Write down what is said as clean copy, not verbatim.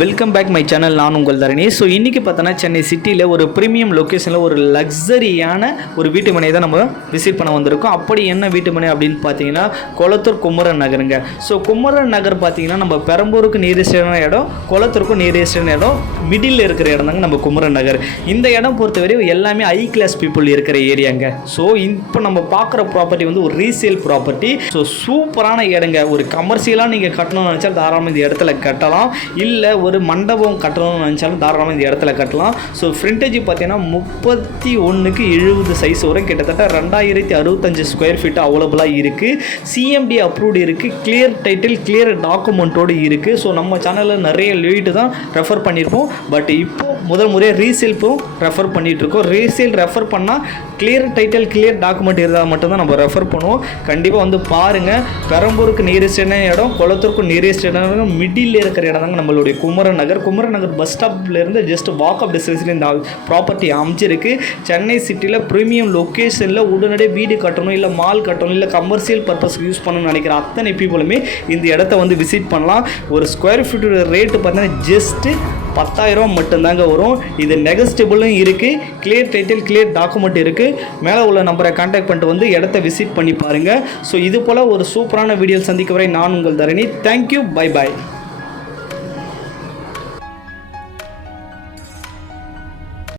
Welcome back my channel. நான் உங்கள் தரணி. So இன்றைக்கி பார்த்தோன்னா சென்னை சிட்டியில் ஒரு ப்ரீமியம் லொக்கேஷனில் ஒரு லக்ஸரியான ஒரு வீட்டு மனையை தான் நம்ம விசிட் பண்ண வந்திருக்கோம். அப்படி என்ன வீட்டு மனை அப்படின்னு பார்த்தீங்கன்னா கொளத்தூர் குமரன் நகருங்க. ஸோ குமரன் நகர் பார்த்தீங்கன்னா நம்ம பெரம்பூருக்கு நியரஸ்டான இடம், கொளத்தூருக்கும் நியரஸ்டான இடம், மிடில் இருக்கிற இடம் தாங்க நம்ம குமரன் நகர். இந்த இடம் பொறுத்தவரை எல்லாமே ஹை கிளாஸ் பீப்புள் இருக்கிற ஏரியாங்க. ஸோ இப்போ நம்ம பார்க்குற ப்ராப்பர்ட்டி வந்து ஒரு ரீசேல் ப்ராப்பர்ட்டி. ஸோ சூப்பரான இடங்க. ஒரு கமர்ஷியலாக நீங்கள் கட்டணும்னு நினச்சா தாராளமாக இந்த இடத்துல கட்டலாம். இல்லை ஒரு மண்டபம் கட்டணும்னு நினச்சாலும் தாராளமாக இந்த இடத்துல கட்டலாம். ஸோ ஃப்ரண்டேஜ் பார்த்தீங்கன்னா 31:70 சைஸ் வரும். கிட்டத்தட்ட 2065 ஸ்கொயர் ஃபீட் அவைலபிளாக இருக்குது. சிஎம்டி அப்ரூவ்டு இருக்குது. கிளியர் டைட்டில், கிளியர் டாக்குமெண்ட்டோடு இருக்குது. ஸோ நம்ம சேனலில் நிறைய வீட்டு தான் ரெஃபர் பண்ணியிருப்போம். பட் இப்போது முதல் முறையாக ரீசேல்ப்பும் ரெஃபர் பண்ணிகிட்ருக்கோம். ரீசேல் ரெஃபர் பண்ணால் கிளியர் டைட்டில், கிளியர் டாக்குமெண்ட் இருந்தால் மட்டும்தான் நம்ம ரெஃபர் பண்ணுவோம். கண்டிப்பாக வந்து பாருங்கள். பெரம்பூருக்கு நியரஸ்டான இடம், கொளத்தூருக்கு நியரஸ்டான இடம், மிடில் இருக்கிற இடம் தாங்க நம்மளுடைய குமரன் நகர். குமரன் நகர் பஸ் ஸ்டாப்லேருந்து ஜஸ்ட் வாக் அப் டிஸ்டன்ஸில் இந்த ப்ராப்பர்ட்டி அமைச்சிருக்கு. சென்னை சிட்டியில் ப்ரீமியம் லொக்கேஷனில் உடனடியாக வீடு கட்டணும், இல்லை மால் கட்டணும், இல்லை கமர்ஷியல் பர்பஸ்க்கு யூஸ் பண்ணணும்னு நினைக்கிற அத்தனை பீப்புளுமே இந்த இடத்த வந்து விசிட் பண்ணலாம். ஒரு ஸ்கொயர் ஃபீட்டோட ரேட்டு பார்த்தீங்கன்னா ஜஸ்ட்டு 10,000 மட்டும்தாங்க வரும். இது நெகஸ்டபிளும் இருக்குது. கிளியர் டைட்டில், கிளியர் டாக்குமெண்ட் இருக்குது. மேலே உள்ள நம்பரை கான்டாக்ட் பண்ணிட்டு வந்து இடத்த விசிட் பண்ணி பாருங்கள். ஸோ இது போல் ஒரு சூப்பரான வீடியோ சந்திக்க வரை நான் உங்கள் தரணி. தேங்க்யூ. Bye bye.